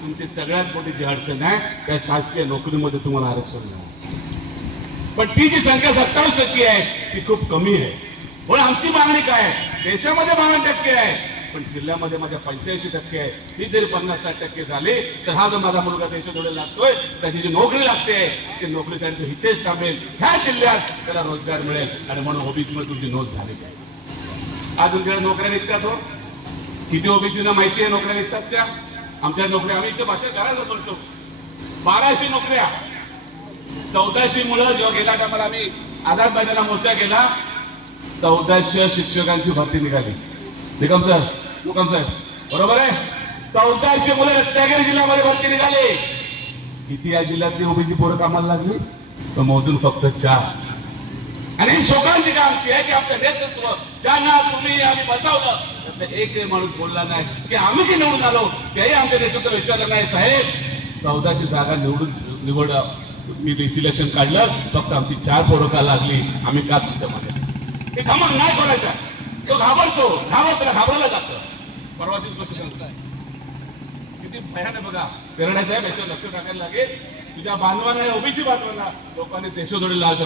तुमची सगळ्यात मोठी जी अडचण आहे त्या शासकीय नोकरीमध्ये तुम्हाला आरक्षण नाही. पण ती जी संख्या 27% आहे ती खूप कमी आहे. म्हणून आमची मागणी काय आहे, देशामध्ये 52% आहे पण जिल्ह्यामध्ये माझ्या 85% आहे. ही जरी 50-60% झाली तर हा जो माझा मुलगा देशोधडीला लागतोय त्याची जी नोकरी लागते ती नोकरीसाठी इथेच थांबेल, ह्या जिल्ह्यात त्याला रोजगार मिळेल आणि म्हणून ओबीसी मध्ये तुमची नोंद झाली. आज तुमच्याकडे नोकऱ्या निघतात हो, किती ओबीसीना माहिती आहे नोकऱ्या निघतात त्या? आमच्या नोकऱ्या आम्ही इथे भाषा करायला बोलतो 1200 नोकऱ्या. 1400 मुलं जेव्हा गेल्या टायमाला आम्ही आझाद मैदानाला मोर्चा केला 1400 शिक्षकांची भरती निघाली. निकम सर बरोबर आहे. 1400 मुलं रत्नागिरी जिल्ह्यामध्ये भरती निघाली. किती या जिल्ह्यातली ओबीसी पोरं कामाला लागली तर मोजून फक्त 4. आणि ही शोकांची का आमची आहे की आमचं नेतृत्व ज्यांना तुम्ही आम्ही बचावलं त्यातलं एकही माणूस बोलला नाही की आम्ही जे निवडून आलो तेही आमचं नेतृत्व विचारलं नाही. साहेब 1400 जागा निवड मी सिलेक्शन काढलं फक्त आमची 4 पोरं का लागली, आम्ही का तुमच्यामध्ये ते धमक नाही सोडायचा. तो घाबरतो, घाबरला जातं. परवाचीच गोष्ट सांगताय किती भयानक बघा. पेरणायचं आहे याच्यावर लक्ष टाकायला लागेल. तुझ्या बांधवांना ओबीसी बांधवांना लोकांनी देशोधडीला लाल